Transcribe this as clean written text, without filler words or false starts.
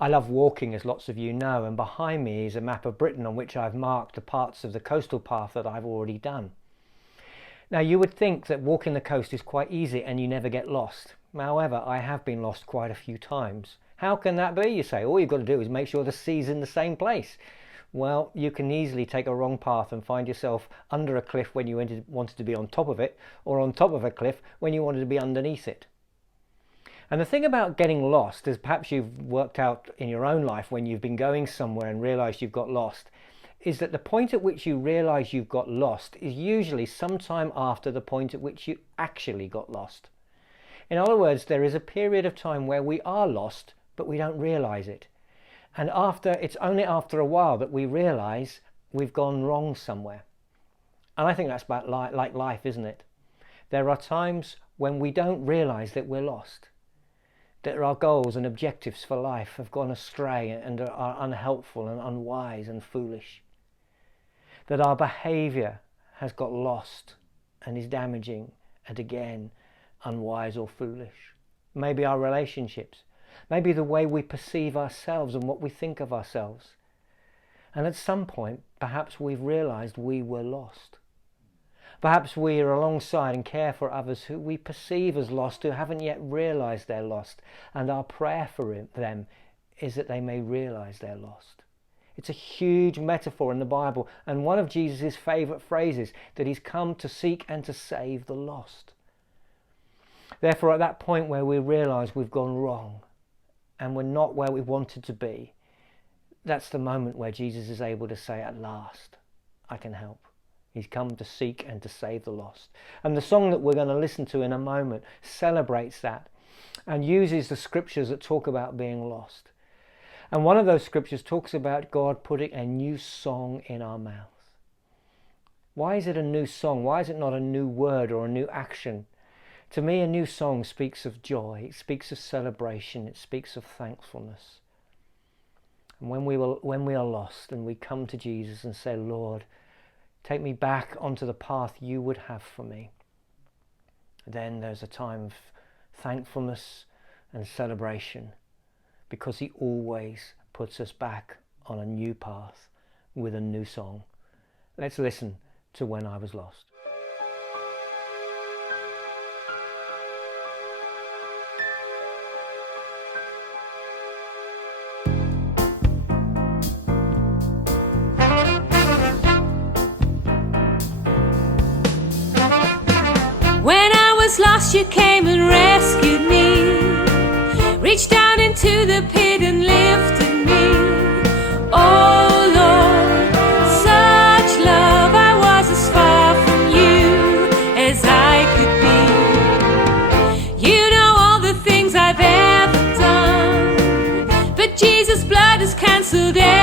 I love walking, as lots of you know, and behind me is a map of Britain on which I've marked the parts of the coastal path that I've already done. Now, you would think that walking the coast is quite easy and you never get lost. However, I have been lost quite a few times. How can that be, you say? All you've got to do is make sure the sea's in the same place. Well, you can easily take a wrong path and find yourself under a cliff when you wanted to be on top of it, or on top of a cliff when you wanted to be underneath it. And the thing about getting lost, as perhaps you've worked out in your own life when you've been going somewhere and realised you've got lost, is that the point at which you realise you've got lost is usually sometime after the point at which you actually got lost. In other words, there is a period of time where we are lost, but we don't realise it. And it's only after a while that we realise we've gone wrong somewhere. And I think that's about like life, isn't it? There are times when we don't realise that we're lost, that our goals and objectives for life have gone astray and are unhelpful and unwise and foolish, that our behaviour has got lost and is damaging and again unwise or foolish. Maybe our relationships, maybe the way we perceive ourselves and what we think of ourselves. And at some point, perhaps we've realised we were lost. Perhaps we are alongside and care for others who we perceive as lost, who haven't yet realised they're lost. And our prayer for them is that they may realise they're lost. It's a huge metaphor in the Bible, and one of Jesus' favourite phrases, that he's come to seek and to save the lost. Therefore, at that point where we realise we've gone wrong and we're not where we wanted to be, that's the moment where Jesus is able to say, at last, I can help. He's come to seek and to save the lost. And the song that we're going to listen to in a moment celebrates that and uses the scriptures that talk about being lost. And one of those scriptures talks about God putting a new song in our mouth. Why is it a new song? Why is it not a new word or a new action? To me, a new song speaks of joy, it speaks of celebration, it speaks of thankfulness. And when we are lost and we come to Jesus and say, Lord, take me back onto the path you would have for me, then there's a time of thankfulness and celebration, because he always puts us back on a new path with a new song. Let's listen to When I Was Lost. When I was lost, you came and rescued me, reached down into the pit and lifted me. Oh Lord, such love, I was as far from you as I could be. You know all the things I've ever done, but Jesus' blood has cancelled everything.